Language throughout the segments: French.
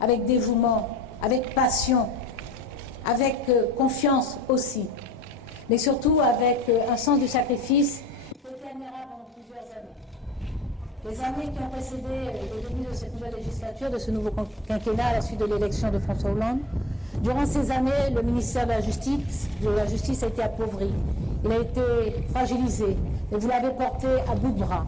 avec dévouement, avec passion, avec confiance aussi, mais surtout avec un sens du sacrifice qui était admirable pendant plusieurs années. Les années qui ont précédé le début de cette nouvelle législature, de ce nouveau quinquennat à la suite de l'élection de François Hollande, durant ces années, le ministère de la Justice a été appauvri, il a été fragilisé, et vous l'avez porté à bout de bras.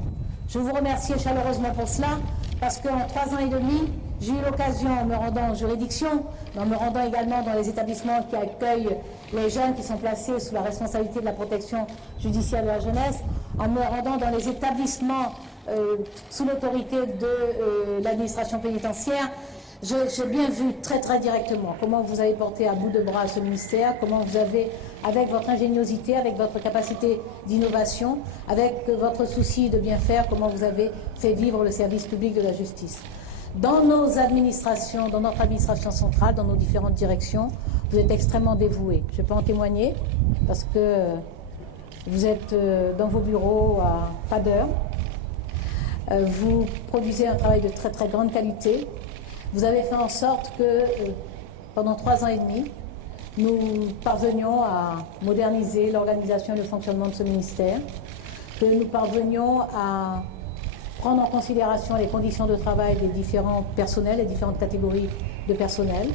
Je vous remercie chaleureusement pour cela, parce qu'en 3 ans et demi, j'ai eu l'occasion, en me rendant en juridiction, en me rendant également dans les établissements qui accueillent les jeunes qui sont placés sous la responsabilité de la protection judiciaire de la jeunesse, en me rendant dans les établissements sous l'autorité de l'administration pénitentiaire, j'ai bien vu très directement comment vous avez porté à bout de bras ce ministère, comment vous avez, avec votre ingéniosité, avec votre capacité d'innovation, avec votre souci de bien faire, comment vous avez fait vivre le service public de la justice. Dans nos administrations, dans notre administration centrale, dans nos différentes directions, vous êtes extrêmement dévoués. Je peux en témoigner parce que vous êtes dans vos bureaux à pas d'heure. Vous produisez un travail de très grande qualité. Vous avez fait en sorte que pendant 3 ans et demi, nous parvenions à moderniser l'organisation et le fonctionnement de ce ministère, que nous parvenions à prendre en considération les conditions de travail des différents personnels, les différentes catégories de personnel,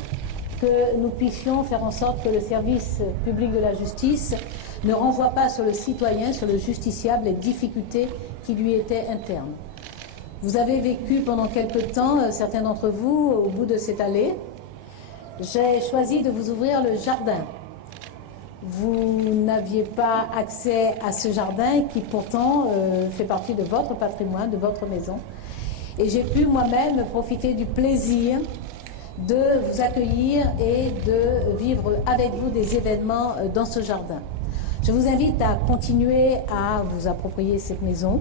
que nous puissions faire en sorte que le service public de la justice ne renvoie pas sur le citoyen, sur le justiciable, les difficultés qui lui étaient internes. Vous avez vécu pendant quelque temps, certains d'entre vous, au bout de cette allée. J'ai choisi de vous ouvrir le jardin. Vous n'aviez pas accès à ce jardin qui pourtant fait partie de votre patrimoine, de votre maison. Et j'ai pu moi-même profiter du plaisir de vous accueillir et de vivre avec vous des événements dans ce jardin. Je vous invite à continuer à vous approprier cette maison,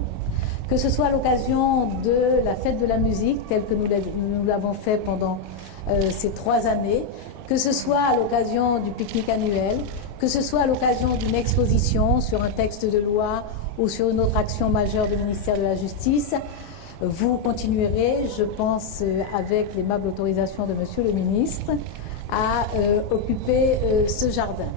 que ce soit à l'occasion de la fête de la musique, telle que nous l'avons fait pendant ces 3 années, que ce soit à l'occasion du pique-nique annuel, que ce soit à l'occasion d'une exposition sur un texte de loi ou sur une autre action majeure du ministère de la Justice. Vous continuerez, je pense, avec l'aimable autorisation de Monsieur le ministre, à occuper ce jardin.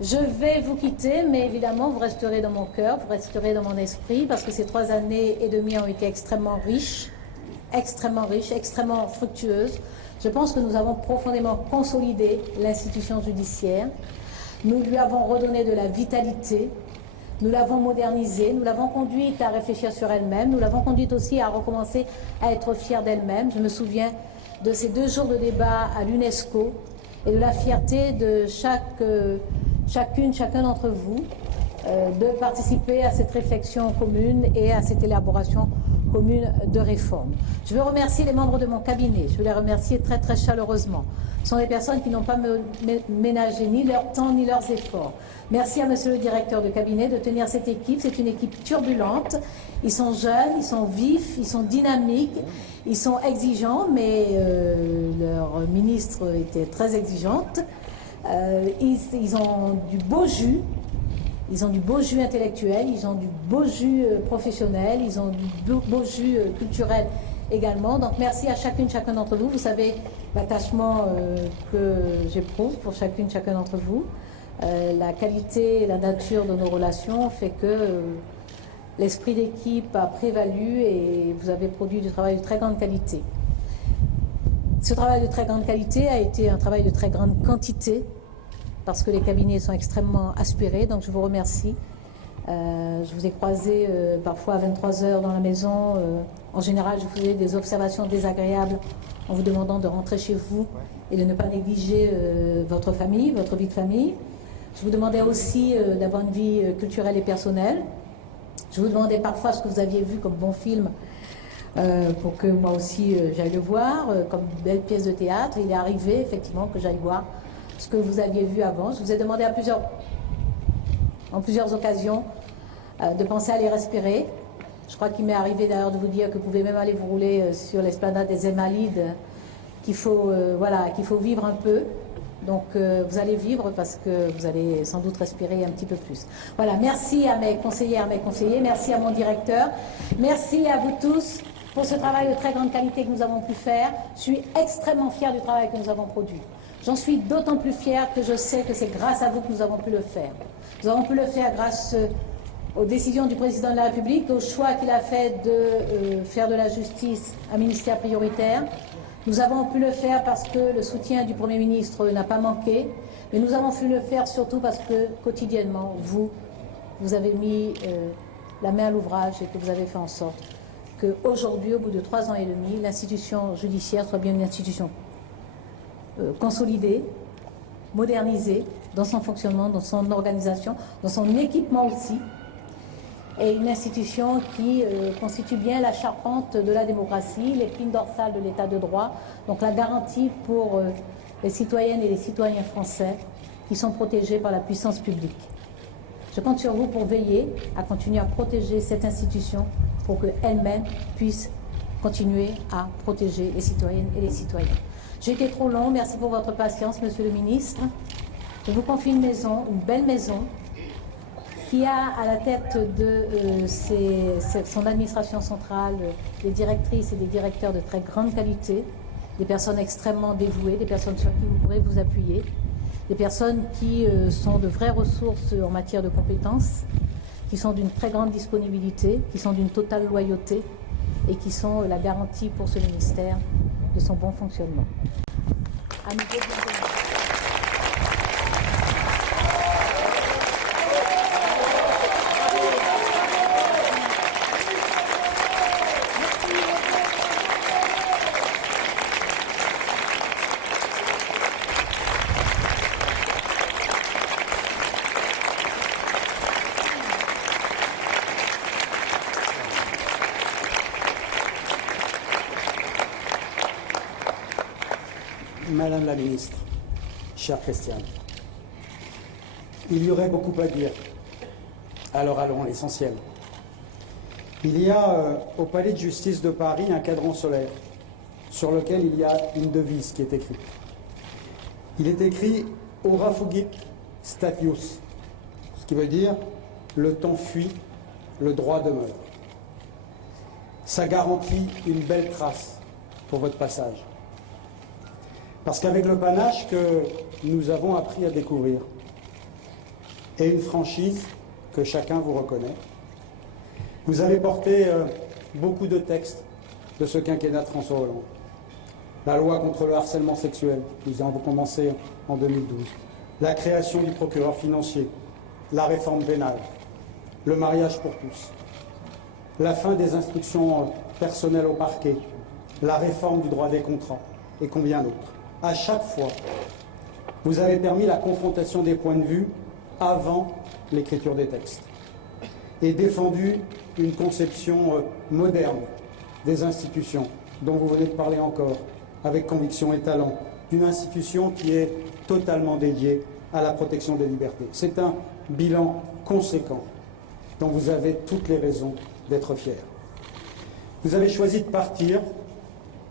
Je vais vous quitter, mais évidemment, vous resterez dans mon cœur, vous resterez dans mon esprit, parce que ces 3 années et demie ont été extrêmement riches, extrêmement fructueuses. Je pense que nous avons profondément consolidé l'institution judiciaire. Nous lui avons redonné de la vitalité, nous l'avons modernisée, nous l'avons conduite à réfléchir sur elle-même, nous l'avons conduite aussi à recommencer à être fière d'elle-même. Je me souviens de ces 2 jours de débat à l'UNESCO et de la fierté de chacun d'entre vous de participer à cette réflexion commune et à cette élaboration commune de réforme. Je veux remercier les membres de mon cabinet, je veux les remercier très chaleureusement. Ce sont des personnes qui n'ont pas ménagé ni leur temps ni leurs efforts. Merci à monsieur le directeur de cabinet de tenir cette équipe. C'est une équipe turbulente. Ils sont jeunes, ils sont vifs, ils sont dynamiques, ils sont exigeants, mais leur ministre était très exigeante. Ils ont du beau jus. Ils ont du beau jus intellectuel, ils ont du beau jus professionnel, ils ont du beau jus culturel également. Donc merci à chacun d'entre vous. Vous savez l'attachement que j'éprouve pour chacun d'entre vous. La qualité et la nature de nos relations fait que l'esprit d'équipe a prévalu et vous avez produit du travail de très grande qualité. Ce travail de très grande qualité a été un travail de très grande quantité, parce que les cabinets sont extrêmement aspirés, donc je vous remercie. Je vous ai croisé parfois à 23 heures dans la maison. En général, je faisais des observations désagréables en vous demandant de rentrer chez vous et de ne pas négliger votre famille, votre vie de famille. Je vous demandais aussi d'avoir une vie culturelle et personnelle. Je vous demandais parfois ce que vous aviez vu comme bon film pour que moi aussi j'aille le voir, comme belle pièce de théâtre. Il est arrivé effectivement que j'aille voir ce que vous aviez vu avant. Je vous ai demandé en plusieurs occasions de penser à les respirer. Je crois qu'il m'est arrivé d'ailleurs de vous dire que vous pouvez même aller vous rouler sur l'esplanade des Émalides, qu'il faut vivre un peu. Donc vous allez vivre parce que vous allez sans doute respirer un petit peu plus. Voilà, merci à mes conseillères, à mes conseillers, merci à mon directeur, merci à vous tous. pour ce travail de très grande qualité que nous avons pu faire. Je suis extrêmement fière du travail que nous avons produit. J'en suis d'autant plus fière que je sais que c'est grâce à vous que nous avons pu le faire. Nous avons pu le faire grâce aux décisions du président de la République, au choix qu'il a fait de faire de la justice un ministère prioritaire. Nous avons pu le faire parce que le soutien du Premier ministre n'a pas manqué, mais nous avons pu le faire surtout parce que quotidiennement, vous avez mis la main à l'ouvrage et que vous avez fait en sorte qu'aujourd'hui, au bout de 3 ans et demi, l'institution judiciaire soit bien une institution consolidée, modernisée dans son fonctionnement, dans son organisation, dans son équipement aussi, et une institution qui constitue bien la charpente de la démocratie, l'épine dorsale de l'état de droit, donc la garantie pour les citoyennes et les citoyens français qui sont protégés par la puissance publique. Je compte sur vous pour veiller à continuer à protéger cette institution pour qu'elle-même puisse continuer à protéger les citoyennes et les citoyens. J'ai été trop long, merci pour votre patience, Monsieur le Ministre. Je vous confie une maison, une belle maison, qui a à la tête de son administration centrale des directrices et des directeurs de très grande qualité, des personnes extrêmement dévouées, des personnes sur qui vous pourrez vous appuyer, des personnes qui sont de vraies ressources en matière de compétences, qui sont d'une très grande disponibilité, qui sont d'une totale loyauté et qui sont la garantie pour ce ministère de son bon fonctionnement. À nouveau, bienvenue. Madame la Ministre, chère Christiane, il y aurait beaucoup à dire. Alors allons à l'essentiel. Il y a au Palais de Justice de Paris un cadran solaire sur lequel il y a une devise qui est écrite. Il est écrit « Ora fugit statius », ce qui veut dire « le temps fuit, le droit demeure ». Ça garantit une belle trace pour votre passage. Parce qu'avec le panache que nous avons appris à découvrir et une franchise que chacun vous reconnaît, vous avez porté beaucoup de textes de ce quinquennat de François Hollande. La loi contre le harcèlement sexuel, nous avons commencé en 2012. La création du procureur financier, la réforme pénale, le mariage pour tous, la fin des instructions personnelles au parquet, la réforme du droit des contrats et combien d'autres. À chaque fois, vous avez permis la confrontation des points de vue avant l'écriture des textes et défendu une conception moderne des institutions dont vous venez de parler encore, avec conviction et talent, d'une institution qui est totalement dédiée à la protection des libertés. C'est un bilan conséquent dont vous avez toutes les raisons d'être fiers. Vous avez choisi de partir,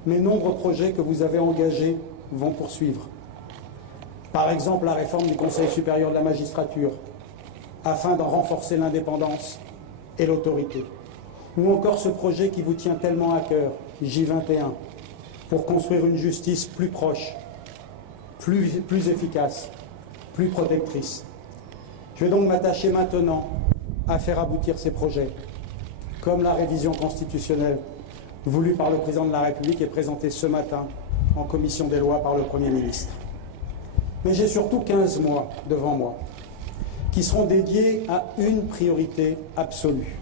mais nombreux projets que vous avez engagés vont poursuivre. Par exemple, la réforme du Conseil supérieur de la magistrature, afin d'en renforcer l'indépendance et l'autorité. Ou encore ce projet qui vous tient tellement à cœur, J21, pour construire une justice plus proche, plus efficace, plus protectrice. Je vais donc m'attacher maintenant à faire aboutir ces projets, comme la révision constitutionnelle voulue par le président de la République et présentée ce matin en commission des lois par le Premier ministre. Mais j'ai surtout 15 mois devant moi qui seront dédiés à une priorité absolue: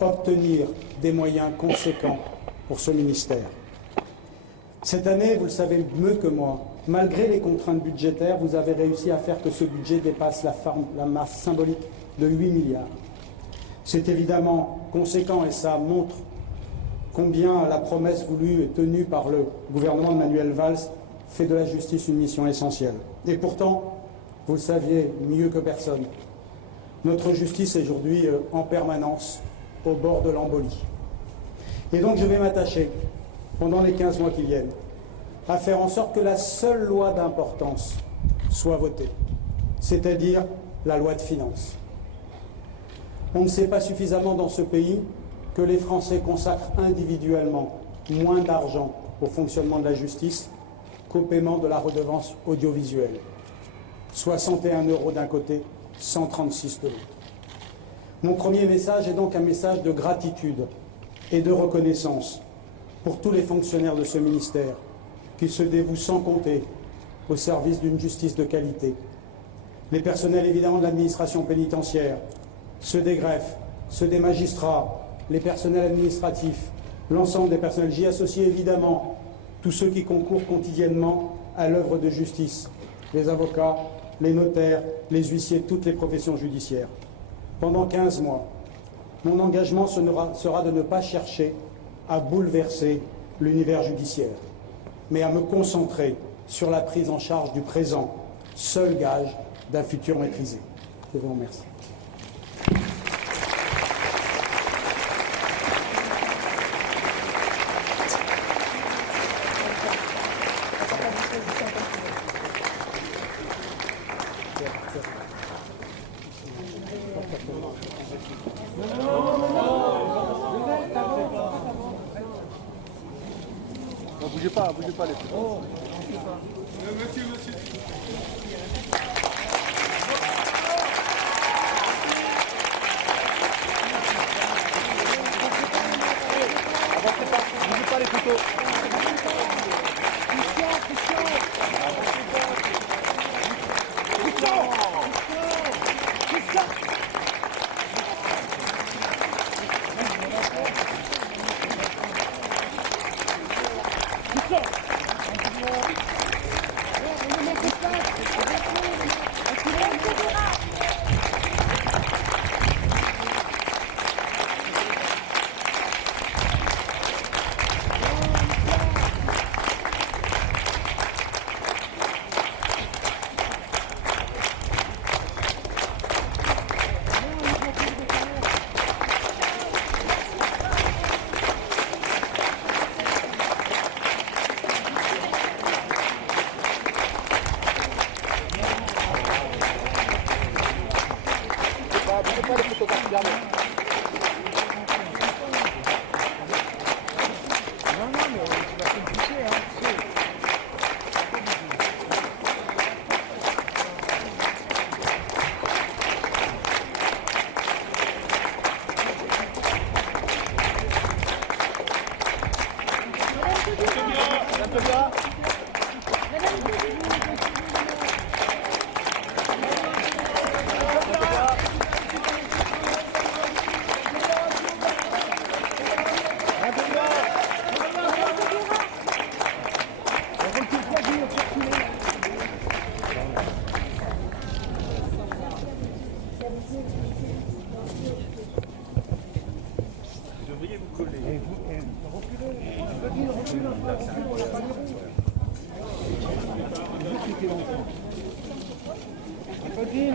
obtenir des moyens conséquents pour ce ministère. Cette année, vous le savez mieux que moi, malgré les contraintes budgétaires, vous avez réussi à faire que ce budget dépasse la masse symbolique de 8 milliards. C'est évidemment conséquent et ça montre combien la promesse voulue et tenue par le gouvernement de Manuel Valls fait de la justice une mission essentielle. Et pourtant, vous le saviez mieux que personne, notre justice est aujourd'hui en permanence au bord de l'embolie. Et donc je vais m'attacher, pendant les 15 mois qui viennent, à faire en sorte que la seule loi d'importance soit votée, c'est-à-dire la loi de finances. On ne sait pas suffisamment dans ce pays que les Français consacrent individuellement moins d'argent au fonctionnement de la justice qu'au paiement de la redevance audiovisuelle. 61 € d'un côté, 136 de l'autre. Mon premier message est donc un message de gratitude et de reconnaissance pour tous les fonctionnaires de ce ministère qui se dévouent sans compter au service d'une justice de qualité. Les personnels évidemment de l'administration pénitentiaire, ceux des greffes, ceux des magistrats, les personnels administratifs, l'ensemble des personnels. J'y associe évidemment tous ceux qui concourent quotidiennement à l'œuvre de justice, les avocats, les notaires, les huissiers, toutes les professions judiciaires. Pendant 15 mois, mon engagement sera de ne pas chercher à bouleverser l'univers judiciaire, mais à me concentrer sur la prise en charge du présent, seul gage d'un futur maîtrisé. Je vous remercie. Bougez pas les filles. Oh. Monsieur. Avancez pas, bougez pas les couteaux.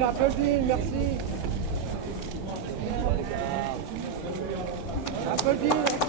Applaudis, merci. Applaudis.